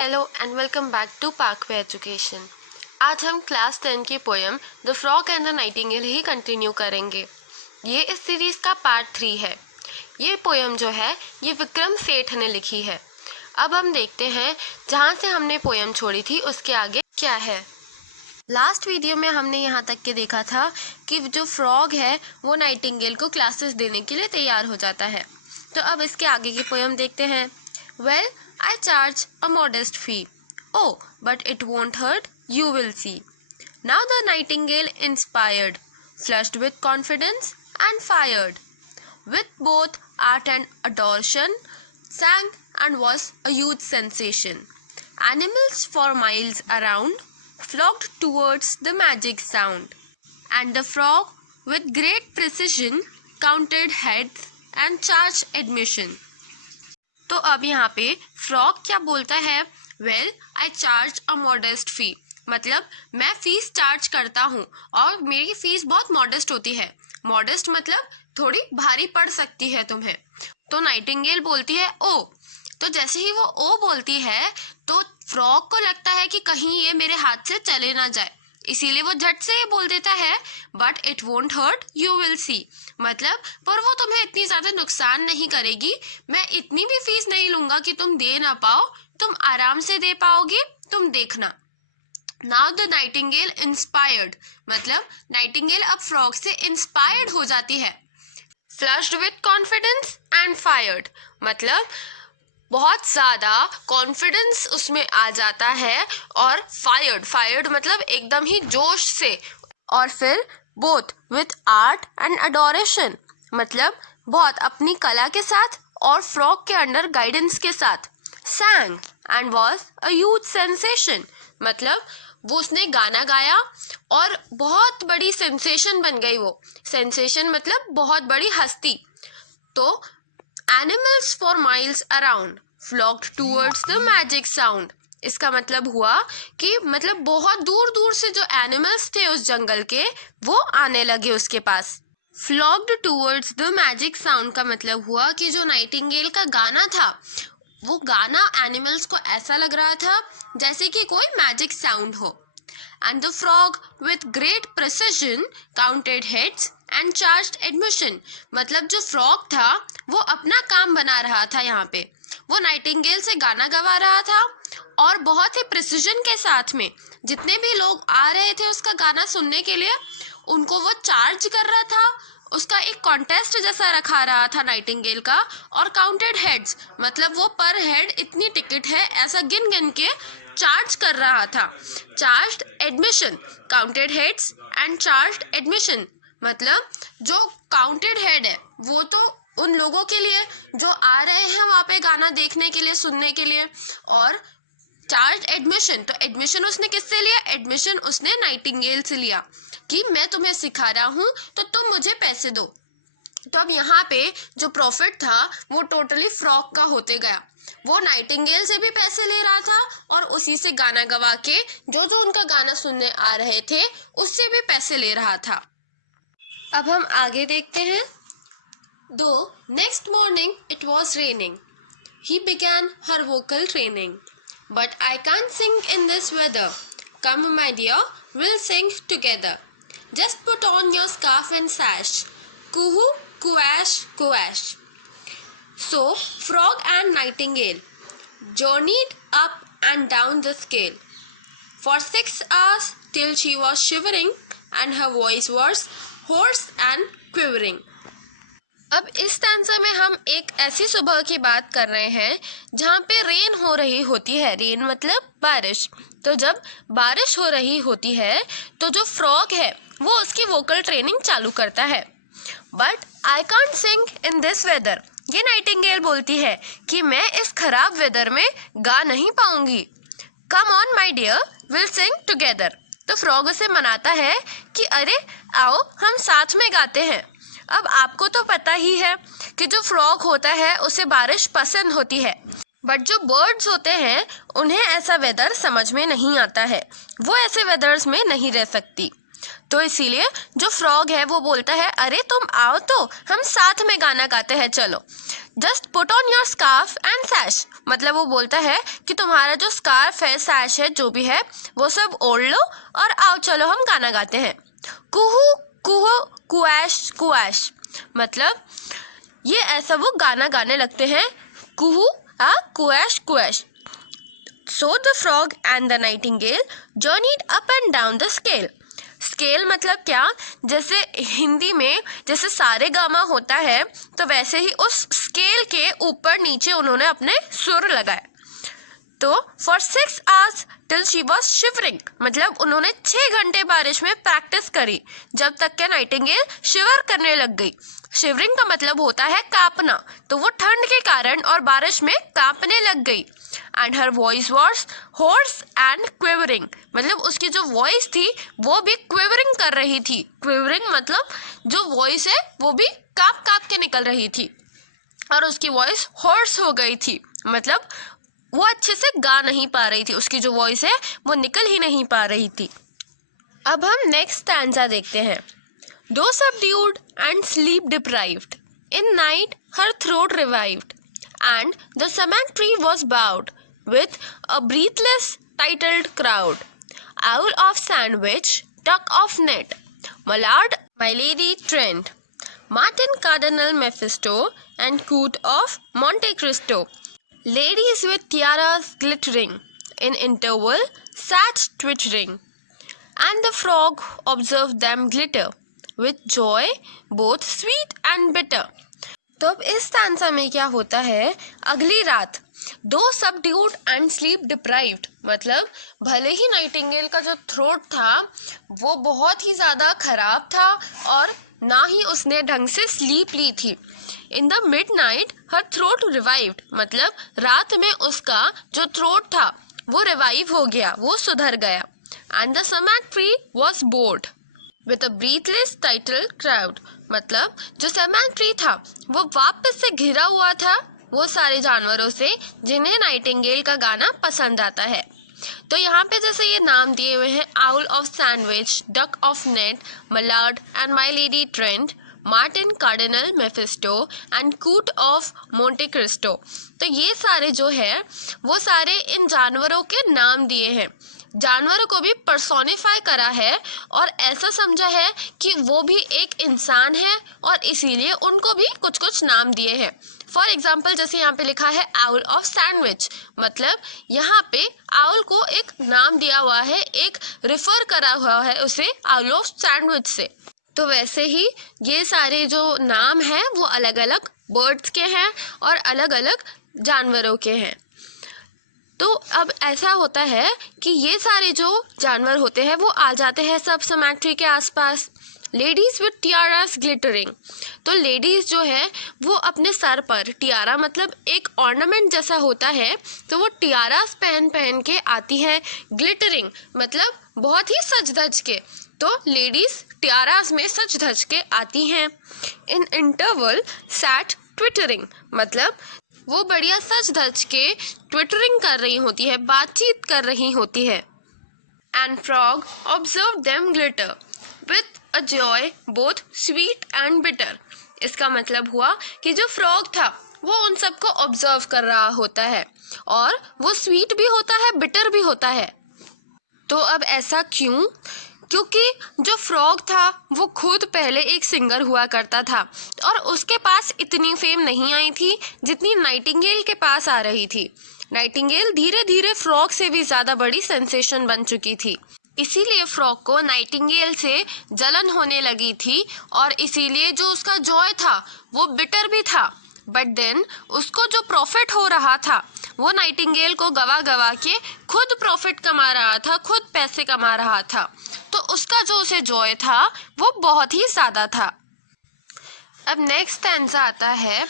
Hello and welcome back to Parkway Education. आज हम class 10 की poem the frog and the nightingale ही continue करेंगे। ये इस सीरीज़ का पार्ट 3 है। ये पोएम जो है ये विक्रम सेठ ने लिखी है। अब हम देखते हैं जहाँ से हमने पोएम छोड़ी थी उसके आगे क्या है। लास्ट वीडियो में हमने यहाँ तक के देखा था कि जो फ्रॉग है वो नाइटिंगेल को क्लासेस देने के लिए तैयार हो जाता है। तो अब इसके आगे की पोएम देखते हैं। Well, I charge a modest fee. Oh, but it won't hurt, you will see. Now the nightingale inspired, flushed with confidence and fired, with both art and adoration, sang and was a huge sensation. Animals for miles around flocked towards the magic sound, and the frog, with great precision, counted heads and charged admission. तो अब यहाँ पे frog क्या बोलता है? Well I charge a modest fee, मतलब मैं fees charge करता हूँ और मेरी फीस बहुत मॉडेस्ट होती है। मॉडेस्ट मतलब थोड़ी भारी पड़ सकती है तुम्हें। तो नाइटिंगेल बोलती है ओ। तो जैसे ही वो ओ बोलती है तो फ्रॉग को लगता है कि कहीं ये मेरे हाथ से चले ना जाए, इसीलिए वो झट से ये बोल देता है but it won't hurt you will see, मतलब पर वो तुम्हें इतनी ज़्यादा नुकसान नहीं करेगी। मैं इतनी भी फीस नहीं लूँगा कि तुम दे ना पाओ, तुम आराम से दे पाओगे, तुम देखना। नाउ द नाइटिंगेल इंस्पायर्ड, मतलब नाइटिंगेल अब फ्रॉग से इंस्पायर्ड हो जाती है। Flushed with confidence and fired, मतलब बहुत ज़्यादा कॉन्फिडेंस उसमें आ जाता है, और फायर्ड मतलब एकदम ही जोश से। और फिर both with art and Adoration, मतलब बहुत अपनी कला के साथ और फ्रॉग के अंडर गाइडेंस के साथ। सैंग and was a huge sensation, मतलब वो उसने गाना गाया और बहुत बड़ी सेंसेशन बन गई वो। सेंसेशन मतलब बहुत बड़ी हस्ती। तो animals for miles around flocked towards the magic sound, इसका मतलब हुआ कि मतलब बहुत दूर दूर से जो एनिमल्स थे उस जंगल के वो आने लगे उसके पास। फ्लॉक्ड टूवर्ड्स द मैजिक साउंड का मतलब हुआ कि जो नाइटिंगेल का गाना था वो गाना एनिमल्स को ऐसा लग रहा था जैसे कि कोई मैजिक साउंड हो। And the frog with great precision counted heads and charged admission, मतलब जो फ्रॉग था वो अपना काम बना रहा था। यहाँ पे वो नाइटिंगेल से गाना गवा रहा था और बहुत ही प्रिसिजन के साथ में जितने भी लोग आ रहे थे उसका गाना सुनने के लिए उनको वो चार्ज कर रहा था। उसका एक कॉन्टेस्ट जैसा रखा रहा था नाइटिंगेल का। और काउंटेड हेड्स, मतलब वो पर हेड इतनी टिकट है ऐसा गिन गिन के चार्ज कर रहा था। Charged admission, counted heads and charged admission, मतलब जो काउंटेड हेड है वो तो उन लोगों के लिए जो आ रहे हैं वहाँ पे गाना देखने के लिए, सुनने के लिए। और चार्ज एडमिशन, तो एडमिशन उसने किससे लिया? एडमिशन उसने नाइटिंगेल से लिया कि मैं तुम्हें सिखा रहा हूँ तो तुम मुझे पैसे दो। तो अब यहाँ पे जो प्रॉफिट था वो टोटली फ्रॉग का होते गया। वो नाइटिंगेल से भी पैसे ले रहा था और उसी से गाना गवा के जो जो उनका गाना सुनने आ रहे थे उससे भी पैसे ले रहा था। अब हम आगे देखते हैं। दो next morning it was raining, he began her vocal training, but I can't sing in this weather, come my dear will sing together, just put on your scarf and sash, कुहू कुऐश कुऐश। So frog and nightingale journeyed up and down the scale for 6 hours till she was shivering and her voice was hoarse and quivering. अब इस stanza में हम एक ऐसी सुबह की बात कर रहे हैं जहाँ पे रेन हो रही होती है। रेन मतलब बारिश। तो जब बारिश हो रही होती है तो जो फ्रॉग है वो उसकी वोकल ट्रेनिंग चालू करता है। But I can't sing in this weather, ये नाइटिंगेल बोलती है कि मैं इस खराब वेदर में गा नहीं पाऊंगी। Come on my dear will sing together, तो फ्रॉग उसे मनाता है कि अरे आओ हम साथ में गाते हैं। अब आपको तो पता ही है कि जो फ्रॉग होता है उसे बारिश पसंद होती है, बट जो बर्ड्स होते हैं उन्हें ऐसा वेदर समझ में नहीं आता है, वो ऐसे वेदर्स में नहीं रह सकती। तो इसीलिए जो फ्रॉग है वो बोलता है, अरे तुम आओ तो हम साथ में गाना गाते हैं, चलो। Just put on your scarf and sash, मतलब वो बोलता है कि तुम्हारा जो स्कार्फ है, सैश है, जो भी है, वो सब ओढ़ लो और आओ चलो हम गाना गाते हैं। कुहू कुहू कुऐश कुऐश, मतलब ये ऐसा वो गाना गाने लगते हैं, कुहू कुऐश कुऐश। So the frog and the nightingale journeyed up and down the scale. Scale मतलब क्या, जैसे हिंदी में जैसे सारे गामा होता है, तो वैसे ही उस स्केल के ऊपर नीचे उन्होंने अपने सुर लगाए। तो for 6 hours till she was shivering, मतलब उन्होंने 6 घंटे बारिश में प्रैक्टिस करी, जब तक के नाइटिंगेल शिवर करने लग गई। शिवरिंग का मतलब होता है कांपना, तो वो ठंड के कारण और बारिश में कांपने लग गई। And her voice was hoarse and quivering, मतलब उसकी जो वॉइस थी वो भी क्विवरिंग कर रही थी। क्विवरिंग मतलब जो वॉइस है वो भी कांप कांप के निकल रही थी, और उसकी वॉइस होर्स हो गई थी, मतलब वो अच्छे से गा नहीं पा रही थी, उसकी जो वॉइस है वो निकल ही नहीं पा रही थी। अब हम नेक्स्ट स्टैंजा देखते हैं। दो subdued and sleep deprived, in night her throat revived, and the cement tree was bowed with a breathless titled crowd. Owl of Sandwich, duck of net, mallard, my lady Trent, Martin Cardinal Mephisto, and coot of Monte Cristo. Ladies with tiaras glittering, in interval sat twittering, and the frog observed them glitter, with joy both sweet and bitter. तो अब इस stanza में क्या होता है, अगली रात दो सबड्यूड एंड स्लीप डिप्राइव्ड, मतलब भले ही नाइटिंगेल का जो थ्रोट था वो बहुत ही ज़्यादा खराब था और ना ही उसने ढंग से स्लीप ली थी। In the mid night her throat revived, मतलब रात में उसका जो थ्रोट था वो रिवाइव हो गया, वो सुधर गया। And the sumac tree was bored with a breathless title crowd, मतलब जो समेक ट्री था वो वापस से घिरा हुआ था वो सारे जानवरों से जिन्हें नाइटिंगेल का गाना पसंद आता है। तो यहाँ पे जैसे ये नाम दिए हुए हैं, owl of sandwich, duck of net, Mallard and my lady Trent, Martin cardinal Mephisto and कूट ऑफ मोंटे क्रिस्टो, तो ये सारे जो है वो सारे इन जानवरों के नाम दिए हैं। जानवरों को भी पर्सोनिफाई करा है और ऐसा समझा है कि वो भी एक इंसान है और इसीलिए उनको भी कुछ कुछ नाम दिए हैं। फॉर एग्जाम्पल जैसे यहाँ पे लिखा है आउल ऑफ सैंडविच, मतलब यहाँ पे आउल को एक नाम दिया हुआ है, एक रिफर करा हुआ है उसे आउल ऑफ सैंडविच से। तो वैसे ही ये सारे जो नाम हैं वो अलग अलग बर्ड्स के हैं और अलग अलग जानवरों के हैं। तो अब ऐसा होता है कि ये सारे जो जानवर होते हैं वो आ जाते हैं सब समेक ट्री के आसपास। लेडीज़ विथ टियारास ग्लिटरिंग, तो लेडीज़ जो है वो अपने सर पर, टियारा मतलब एक ऑर्नामेंट जैसा होता है, तो वो टियारास पहन पहन के आती है। ग्लिटरिंग मतलब बहुत ही सज धज के, तो लेडीज़ टियारास में सज धज के आती हैं। इन इंटरवल सैट ट्विटरिंग, मतलब वो बढ़िया सज धज के ट्विटरिंग कर रही होती है, बातचीत कर रही होती है। And frog observe them glitter with a joy both sweet and bitter, इसका मतलब हुआ कि जो फ्रॉग था वो उन सबको ऑब्जर्व कर रहा होता है और वो स्वीट भी होता है, बिटर भी होता है। तो अब ऐसा क्यों? क्योंकि जो फ्रॉग था वो खुद पहले एक सिंगर हुआ करता था और उसके पास इतनी फेम नहीं आई थी जितनी नाइटिंगेल के पास आ रही थी। नाइटिंगेल धीरे धीरे फ्रॉग से भी ज़्यादा बड़ी सेंसेशन बन चुकी थी, इसीलिए फ्रॉग को नाइटिंगेल से जलन होने लगी थी और इसीलिए जो उसका जॉय था वो बिटर भी था। बट देन उसको जो प्रॉफिट हो रहा था वो नाइटिंगेल को गवा गवा के खुद प्रॉफिट कमा रहा था, खुद पैसे कमा रहा था, तो उसका जो उसे जॉय था वो बहुत ही ज़्यादा था। अब नेक्स्ट स्टैंजा आता है।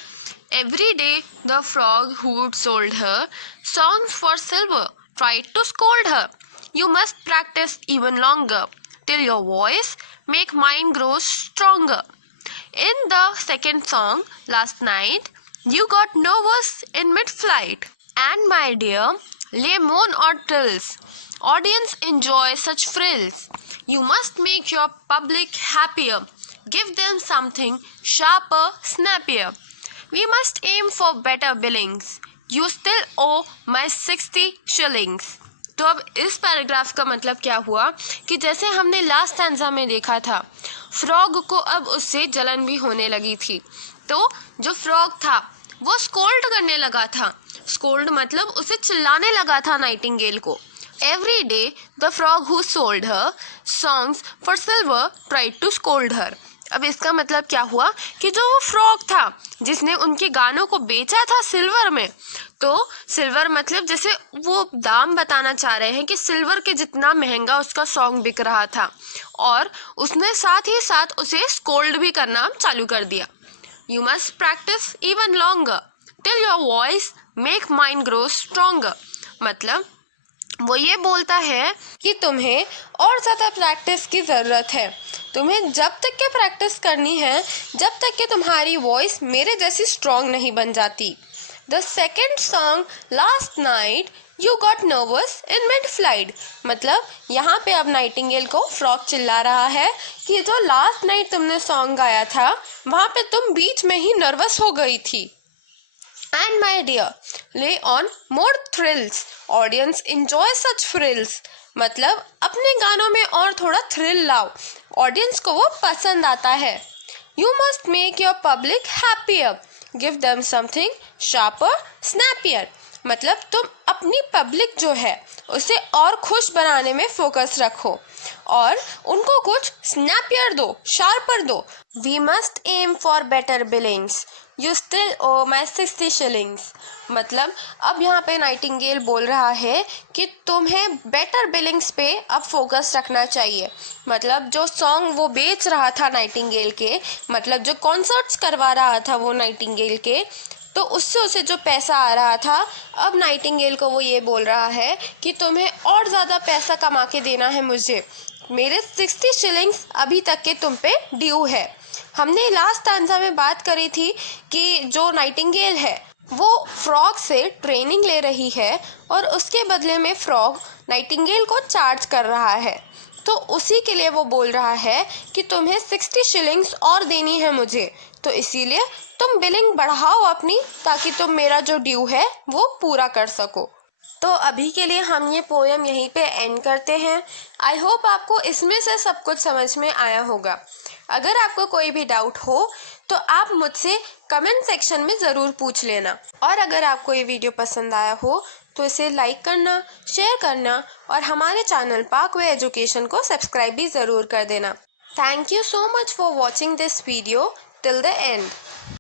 Every day the frog who would sold her songs for silver tried to scold her, you must practise even longer till your voice make mind grow stronger. In the second song, last night, you got nervous in mid-flight. And my dear, lay moan or trills. Audience enjoy such frills. You must make your public happier. Give them something sharper, snappier. We must aim for better billings. You still owe my 60 shillings. तो अब इस paragraph का मतलब क्या हुआ कि जैसे हमने लास्ट स्टैंजा में देखा था, फ्रॉग को अब उससे जलन भी होने लगी थी। तो जो फ्रॉग था वो स्कोल्ड करने लगा था। स्कोल्ड मतलब उसे चिल्लाने लगा था नाइटिंगेल को। Every day the frog who sold her songs for silver tried to scold her. अब इसका मतलब क्या हुआ कि जो वो फ्रॉग था जिसने उनके गानों को बेचा था सिल्वर में, तो सिल्वर मतलब जैसे वो दाम बताना चाह रहे हैं कि सिल्वर के जितना महंगा उसका सॉन्ग बिक रहा था, और उसने साथ ही साथ उसे स्कोल्ड भी करना चालू कर दिया। You must practice even longer till your voice make mine grow stronger. मतलब वो ये बोलता है कि तुम्हें और ज़्यादा प्रैक्टिस की ज़रूरत है। तुम्हें जब तक के प्रैक्टिस करनी है जब तक कि तुम्हारी वॉइस मेरे जैसी स्ट्रॉन्ग नहीं बन जाती। The second song last night you got nervous in mid flight. मतलब यहाँ पे अब नाइटिंगेल को फ्रॉग चिल्ला रहा है कि जो लास्ट नाइट तुमने सॉन्ग गाया था वहाँ पे तुम बीच में ही नर्वस हो गई थी। And my dear, lay on more thrills. Audience enjoy such frills. मतलब अपने गानों में और थोड़ा थ्रिल लाओ, ऑडियंस को वो पसंद आता है। You must make your public happier. Give them something sharper, snappier. मतलब तुम अपनी पब्लिक जो है उसे और खुश बनाने में फोकस रखो और उनको कुछ स्नैपियर दो, शार्पर दो। We must aim for better billings. You still owe my 60 shillings. मतलब अब यहाँ पे नाइटिंगेल बोल रहा है कि तुम्हें बेटर बिलिंग्स पे अब फोकस रखना चाहिए। मतलब जो सॉन्ग वो बेच रहा था नाइटिंगेल के, मतलब जो कॉन्सर्ट्स करवा रहा था वो नाइटिंगेल के, तो उससे उसे जो पैसा आ रहा था, अब नाइटिंगेल को वो ये बोल रहा है कि तुम्हें और ज़्यादा पैसा कमा के देना है मुझे। मेरे 60 शिलिंग्स अभी तक के तुम पे ड्यू है। हमने लास्ट स्टैंजा में बात करी थी कि जो नाइटिंगेल है वो फ्रॉग से ट्रेनिंग ले रही है और उसके बदले में फ्रॉग नाइटिंगेल को चार्ज कर रहा है। तो उसी के लिए वो बोल रहा है कि तुम्हें 60 शिलिंग्स और देनी है मुझे, तो इसीलिए तुम बिलिंग बढ़ाओ अपनी, ताकि तुम मेरा जो ड्यू है वो पूरा कर सको। तो अभी के लिए हम ये पोएम यहीं पे एंड करते हैं। आई होप आपको इसमें से सब कुछ समझ में आया होगा। अगर आपको कोई भी डाउट हो तो आप मुझसे कमेंट सेक्शन में ज़रूर पूछ लेना, और अगर आपको ये वीडियो पसंद आया हो तो इसे लाइक करना, शेयर करना और हमारे चैनल पाकवे एजुकेशन को सब्सक्राइब भी ज़रूर कर देना। Thank you so much for watching this video till the end.